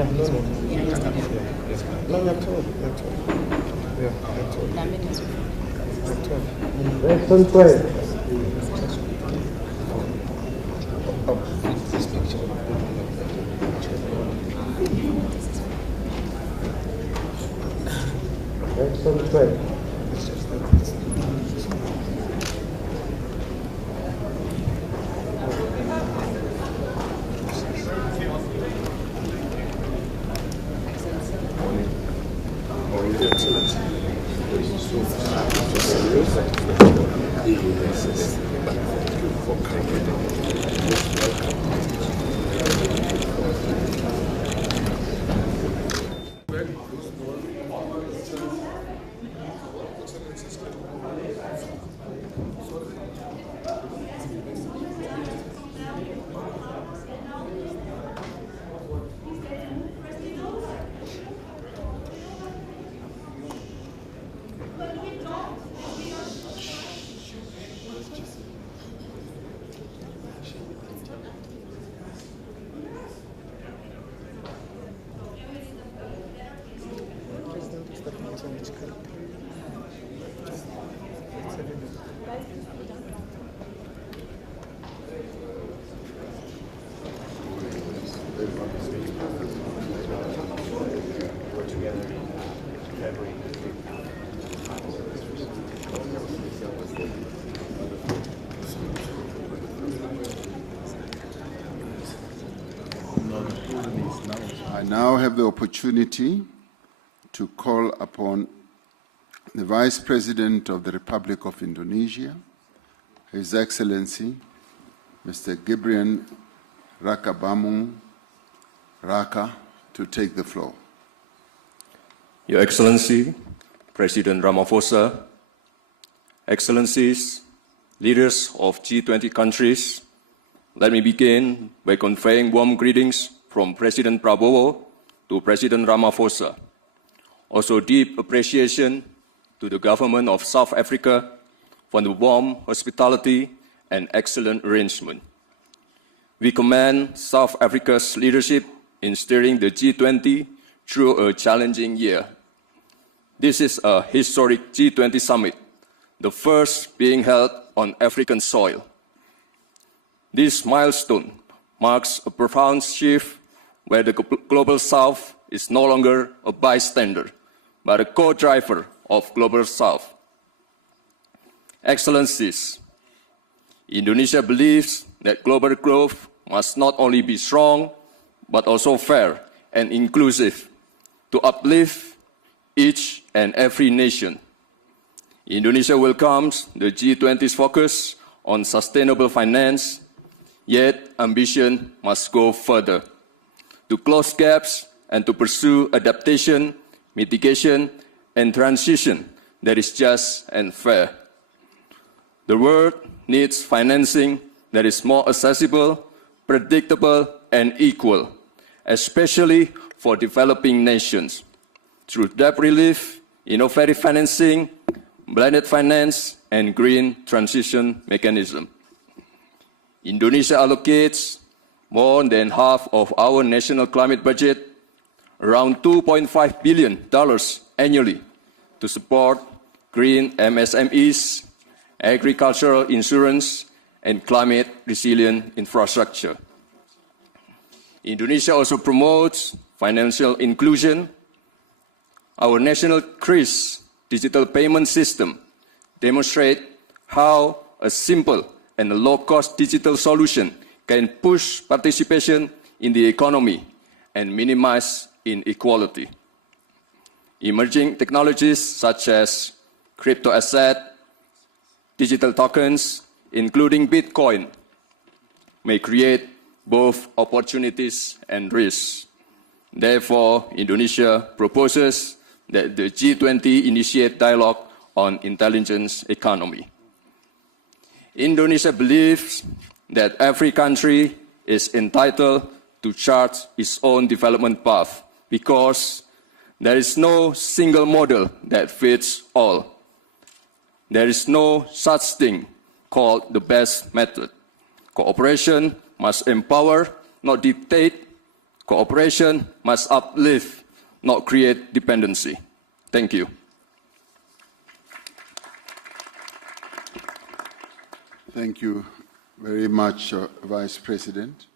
Yeah, no, no. No, you're told. You're told. Yeah, you're told. You're told. Action 12. This picture. Action 12. It's just that it's I now have the opportunity to call upon the Vice President of the Republic of Indonesia, His Excellency, Mr. Gibrian Rakabamung Raka, to take the floor. Your Excellency, President Ramaphosa, Excellencies, leaders of G20 countries, let me begin by conveying warm greetings from President Prabowo to President Ramaphosa. Also deep appreciation to the government of South Africa for the warm hospitality and excellent arrangement. We commend South Africa's leadership in steering the G20 through a challenging year. This is a historic G20 summit, the first being held on African soil. This milestone marks a profound shift where the Global South is no longer a bystander, but a co-driver of Global South. Excellencies, Indonesia believes that global growth must not only be strong, but also fair and inclusive to uplift each and every nation. Indonesia welcomes the G20's focus on sustainable finance, yet ambition must go further to close gaps and to pursue adaptation, mitigation, and transition that is just and fair. The world needs financing that is more accessible, predictable, and equal, especially for developing nations, through debt relief, innovative financing, blended finance, and green transition mechanism. Indonesia allocates more than half of our national climate budget, around $2.5 billion annually, to support green MSMEs, agricultural insurance, and climate-resilient infrastructure. Indonesia also promotes financial inclusion. Our national CRIS digital payment system demonstrates how a simple and a low-cost digital solution can push participation in the economy and minimize inequality. Emerging technologies such as crypto asset, digital tokens, including Bitcoin, may create both opportunities and risks. Therefore, Indonesia proposes that the G20 initiate dialogue on intelligence economy. Indonesia believes that every country is entitled to chart its own development path because there is no single model that fits all. There is no such thing called the best method. Cooperation must empower, not dictate. Cooperation must uplift, not create dependency. Thank you. Thank you very much, Vice President.